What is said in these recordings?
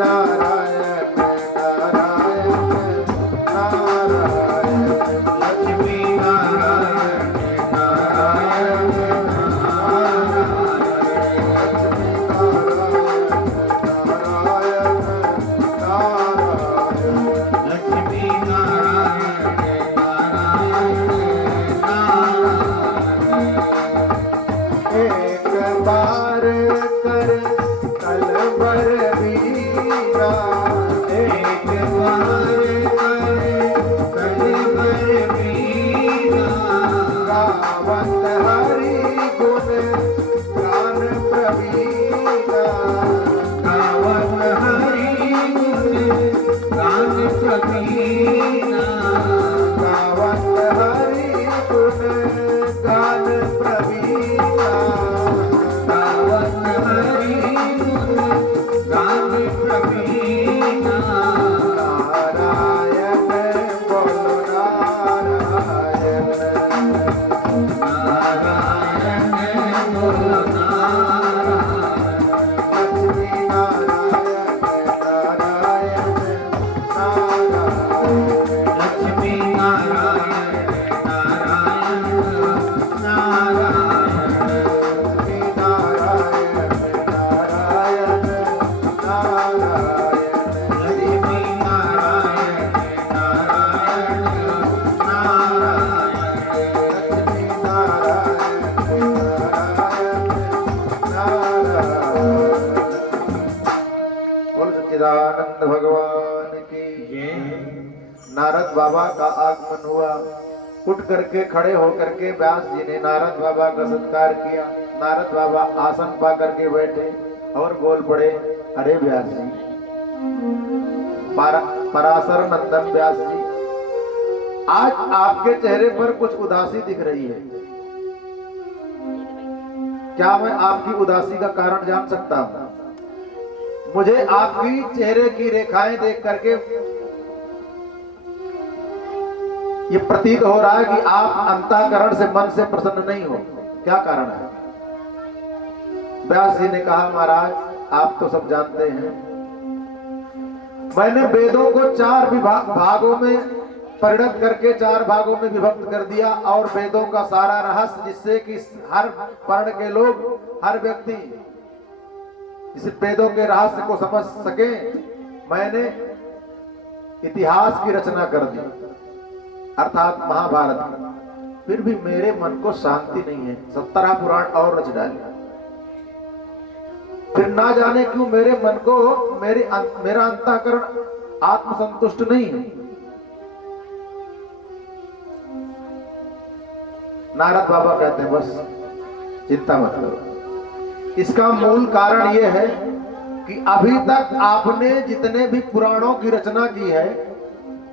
नारायण नारायण नारायण लक्ष्मी नारायण नारायण लक्ष्मी नारायण नारायण एक बार कर कलवर वीरा एक बार कर कलवर वीरा गावत हरि गुण गान प्रवीणा गावत हरि गुण गान प्रवीणा गावत हरि गुण गान प्रवीणा गावत हरि गुण गान प्रवीणा नारायण बोलो नारायण नारायण बोलो लक्ष्मी नारायण नारायण नारायण लक्ष्मी नारायण नारायण नारायण लक्ष्मी नारायण नारायण नारायण लक्ष्मी नारायण नारायण नारायण लक्ष्मी नारायण नारायण बोल सच्चिदानंद भगवान की जय। नारद बाबा का आगमन हुआ। उठ करके खड़े होकर के व्यास जी ने नारद बाबा का सत्कार किया। नारद बाबा आसन पा करके बैठे और बोल पड़े, अरे व्यास जी, पराशर नंदन व्यास जी, आज आपके चेहरे पर कुछ उदासी दिख रही है। क्या मैं आपकी उदासी का कारण जान सकता हूं? मुझे आपकी चेहरे की रेखाएं देख करके ये प्रतीत हो रहा है कि आप अंतःकरण से, मन से प्रसन्न नहीं हो। क्या कारण है? व्यास जी ने कहा, महाराज आप तो सब जानते हैं, मैंने वेदों को 4 भागों में परिणत करके 4 भागों में विभक्त कर दिया और वेदों का सारा रहस्य, जिससे कि हर वर्ण के लोग, हर व्यक्ति इस वेदों के रहस्य को समझ सके, मैंने इतिहास की रचना कर दी, अर्थात महाभारत। फिर भी मेरे मन को शांति नहीं है। 17 पुराण और रच डाले, फिर ना जाने क्यों मेरे मन को, मेरा अंतःकरण आत्मसंतुष्ट नहीं है। नारद बाबा कहते हैं, बस चिंता मत करो। इसका मूल कारण यह है कि अभी तक आपने जितने भी पुराणों की रचना की है,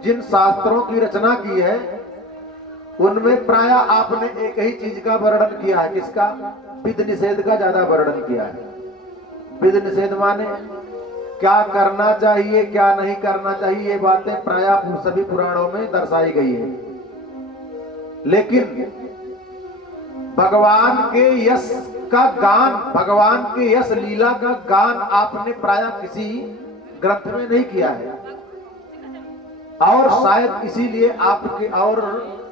जिन शास्त्रों की रचना की है, उनमें प्राय आपने एक ही चीज का वर्णन किया है। किसका? विधि निषेध का ज्यादा वर्णन किया है। विधि निषेध माने क्या करना चाहिए, क्या नहीं करना चाहिए, ये बातें प्राय सभी पुराणों में दर्शाई गई है। लेकिन भगवान के यश का गान, भगवान के यश लीला का गान आपने प्राय किसी ग्रंथ में नहीं किया है। और शायद इसीलिए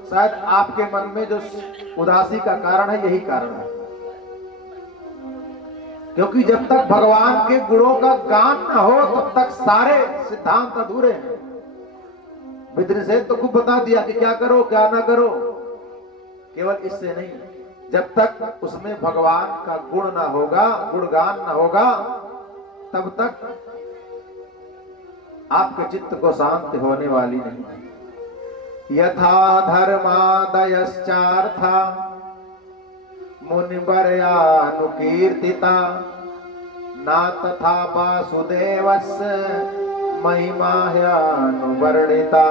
शायद आपके मन में जो उदासी का कारण है, यही कारण है। क्योंकि जब तक भगवान के गुणों का गान न हो, तब तक सारे सिद्धांत अधूरे हैं। विधि निषेध तो खूब बता दिया कि क्या करो क्या ना करो, केवल इससे नहीं, जब तक उसमें भगवान का गुण ना होगा, गुणगान ना होगा, तब तक आपके चित्त को शांति होने वाली नहीं। यथा धर्मादयश्चार्था मुनिवर्यानुकीर्तिता ना तथा वासुदेवस्य महिमा ह्यानुवर्णिता,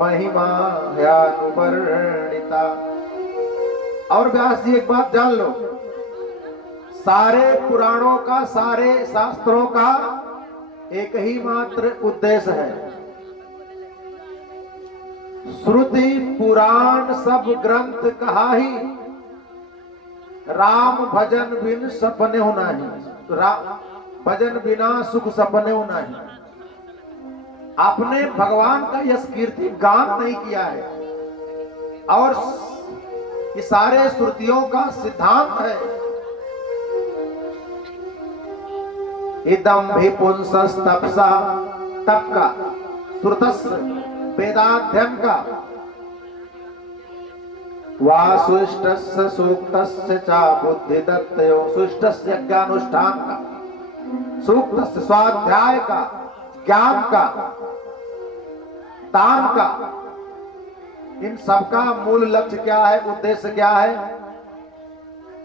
महिमा ह्यानुवर्णिता। और व्यास जी एक बात जान लो, सारे पुराणों का, सारे शास्त्रों का एक ही मात्र उद्देश्य है। श्रुति पुराण सब ग्रंथ कहा ही, राम भजन बिन सपने होना ही। तो भजन बिना सुख सपने नहीं। आपने भगवान का यश कीर्ति गान नहीं किया है, और ये सारे श्रुतियों का सिद्धांत है। इदम भी पुंसस तपसा, तप का, श्रुतस्य वेदाध्ययन का, वासुष्टस्य सूक्तस्य चा बुद्धि दत्तयो, सुष्टस्य ज्ञानुष्ठान का, सूक्तस्य स्वाध्याय का, ज्ञान का, दान का, इन सबका मूल लक्ष्य क्या है, उद्देश्य क्या है?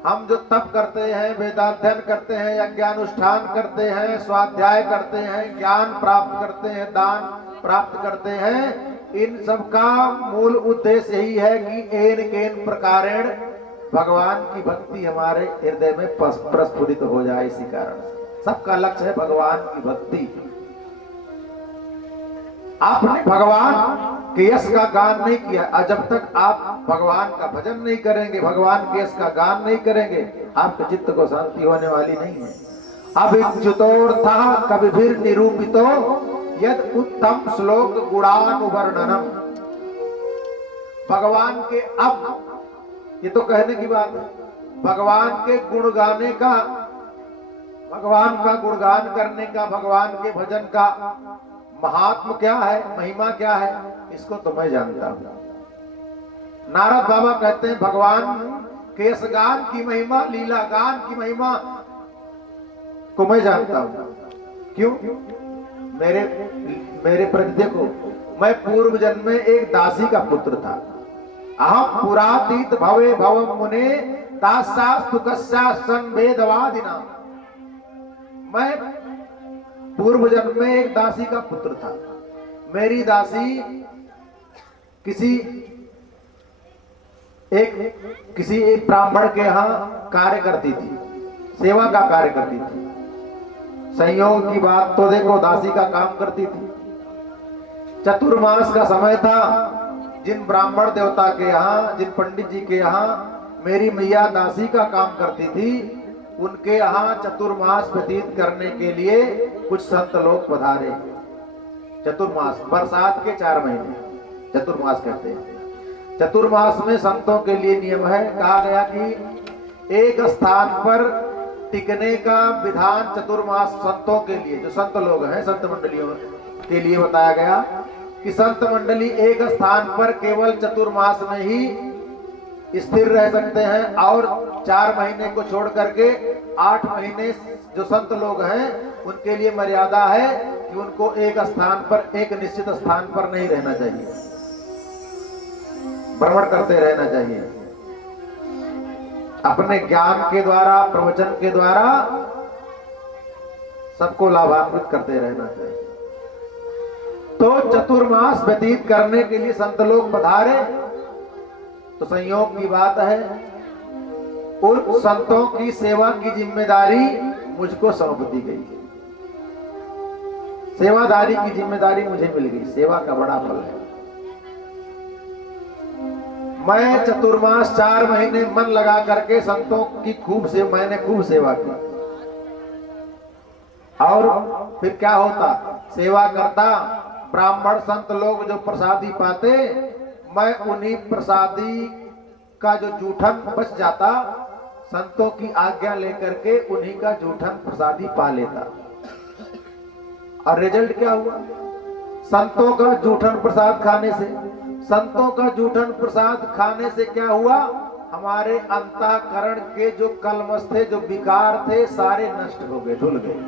हम जो तप करते हैं, वेदाध्ययन करते हैं, यज्ञानुष्ठान करते हैं, स्वाध्याय करते हैं, ज्ञान प्राप्त करते हैं, दान प्राप्त करते हैं, इन सब का मूल उद्देश्य यही है कि एन केन प्रकारेण भगवान की भक्ति हमारे हृदय में प्रस्फुरित हो जाए। इसी कारण सबका लक्ष्य है भगवान की भक्ति। आपने भगवान के यश का गान नहीं किया, और जब तक आप भगवान का भजन नहीं करेंगे, भगवान के यश का गान नहीं करेंगे, आपके चित्त को शांति होने वाली नहीं है। अभिच्युतोर्था कविभिर निरूपितो यद उत्तम श्लोक गुणानुवर्णनम। भगवान के, अब ये तो कहने की बात है, भगवान के गुण गाने का, भगवान का गुणगान करने का, भगवान के भजन का महात्म क्या है, महिमा क्या है, इसको तो मैं जानता हूं। नारद बाबा कहते हैं भगवान के यश गान की महिमा, लीला गान की महिमा को मैं जानता हूं। क्यों? मेरे प्रति देखो, मैं पूर्व जन्म में एक दासी का पुत्र था। अहम पुरातीत भवे भवम मुने दासास्तु कस्या संवेदवादिना। मैं पूर्व जन्म में एक दासी का पुत्र था। मेरी दासी किसी एक ब्राह्मण के यहाँ कार्य करती थी, सेवा का कार्य करती थी। संयोग की बात तो देखो, दासी का काम करती थी। चतुर्मास का समय था। जिन ब्राह्मण देवता के यहाँ, जिन पंडित जी के यहाँ मेरी मैया दासी का काम करती थी, उनके यहाँ चतुर्मास व्यतीत करने के लिए कुछ संत लोग पधारे। चतुर्मास, बरसात के 4 महीने चतुर्मास कहते हैं। चतुर्मास में संतों के लिए नियम है, कहा गया कि एक स्थान पर टिकने का विधान चतुर्मास संतों के लिए, जो संत लोग हैं, संत मंडलियों के लिए बताया गया कि संत मंडली एक स्थान पर केवल चतुर्मास में ही स्थिर रह सकते हैं, और 4 महीने को छोड़ करके 8 महीने जो संत लोग हैं उनके लिए मर्यादा है कि उनको एक स्थान पर, एक निश्चित स्थान पर नहीं रहना चाहिए, भ्रमण करते रहना चाहिए। अपने ज्ञान के द्वारा, प्रवचन के द्वारा सबको लाभान्वित करते रहना चाहिए। तो चतुर्मास व्यतीत करने के लिए संत लोग पधारे, तो संयोग की बात है उन संतों की सेवा की जिम्मेदारी मुझको सौंप दी गई। सेवादारी की जिम्मेदारी मुझे मिल गई। सेवा का बड़ा फल है। मैं चतुर्मास 4 महीने मन लगा करके संतों की मैंने खूब सेवा की। और फिर क्या होता, सेवा करता, ब्राह्मण संत लोग जो प्रसादी पाते, मैं उन्हीं प्रसादी का जो जूठन बच जाता, संतों की आज्ञा लेकर के उन्हीं का जूठन प्रसादी पा लेता। और रिजल्ट क्या हुआ? संतों का जूठन प्रसाद खाने से, संतों का जूठन प्रसाद खाने से क्या हुआ? हमारे अंतःकरण के जो कलमश थे, जो विकार थे, सारे नष्ट हो गए, धुल गए।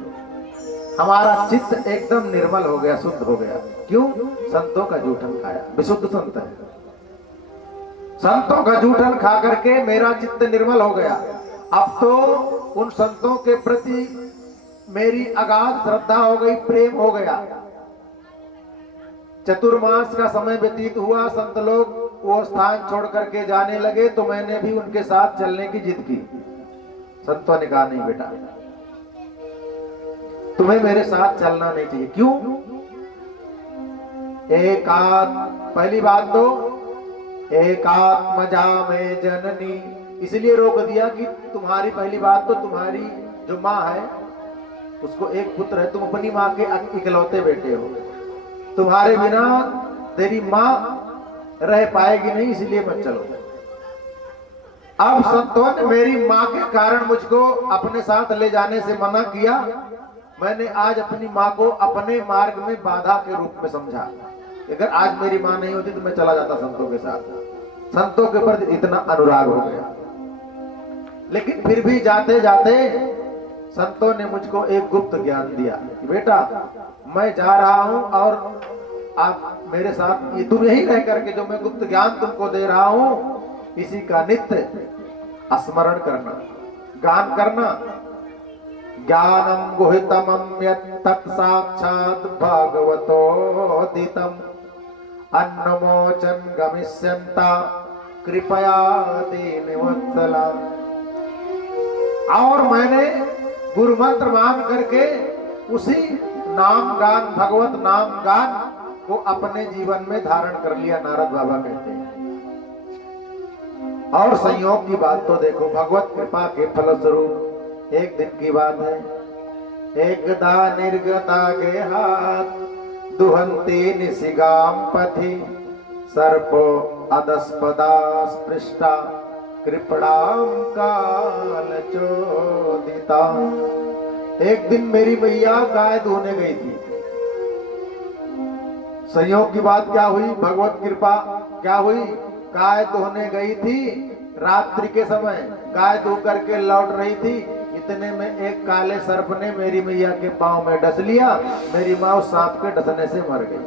हमारा चित्त एकदम निर्मल हो गया, शुद्ध हो गया। क्यों? संतों का जूठन खाया। विशुद्ध संत है। संतों का जूठन खा करके मेरा चित्त निर्मल हो गया। अब तो उन संतों के प्रति मेरी अगाध श्रद्धा हो गई, प्रेम हो गया। चतुर्मास का समय व्यतीत हुआ, संत लोग वो स्थान छोड़ करके जाने लगे, तो मैंने भी उनके साथ चलने की जिद की। संतों ने कहा नहीं बेटा, तुम्हें मेरे साथ चलना नहीं चाहिए। क्यों? पहली बात तो एकात्मजा में जननी, इसलिए रोक दिया कि तुम्हारी, पहली बात तो तुम्हारी जो माँ है उसको एक पुत्र है, तुम अपनी माँ के इकलौते बेटे हो, तुम्हारे बिना तेरी माँ रह पाएगी नहीं, इसलिए मत चलो। अब संतों ने मेरी माँ के कारण मुझको अपने साथ ले जाने से मना किया। मैंने आज अपनी माँ को अपने मार्ग में बाधा के रूप में समझा। अगर आज मेरी माँ नहीं होती तो मैं चला जाता संतों के साथ। संतों के प्रति इतना अनुराग हो गया। लेकिन फिर भी जाते जाते संतों ने मुझको एक गुप्त ज्ञान दिया कि बेटा मैं जा रहा हूं और आप मेरे साथ तुम यही रह करके जो मैं गुप्त ज्ञान तुमको दे रहा हूं इसी का नित्य स्मरण करना, गान करना। ज्ञानम गुहितमं यत् साक्षात् भगवतोदितम् अन्नमोचन गमिष्यन्ता कृपया दीनवत्सला। और मैंने गुरु मंत्र मान करके उसी नाम गान, भगवत नाम गान को अपने जीवन में धारण कर लिया, नारद बाबा कहते हैं। और संयोग की बात तो देखो, भगवत कृपा के फलस्वरूप एक दिन की बात है, एकदा निर्गता गे हाथ दुहंती निशिगाम पथि सर्पो अदस्पदा स्पृष्टा कृपणाम काल चोदिता। एक दिन मेरी मैया गाय धोने गई थी। संयोग की बात क्या हुई, भगवत कृपा क्या हुई, गाय धोने गई थी रात्रि के समय, गाय धो करके लौट रही थी। इतने में एक काले सर्प ने मेरी मैया के पांव में डस लिया। मेरी माँ उस सांप के डसने से मर गई।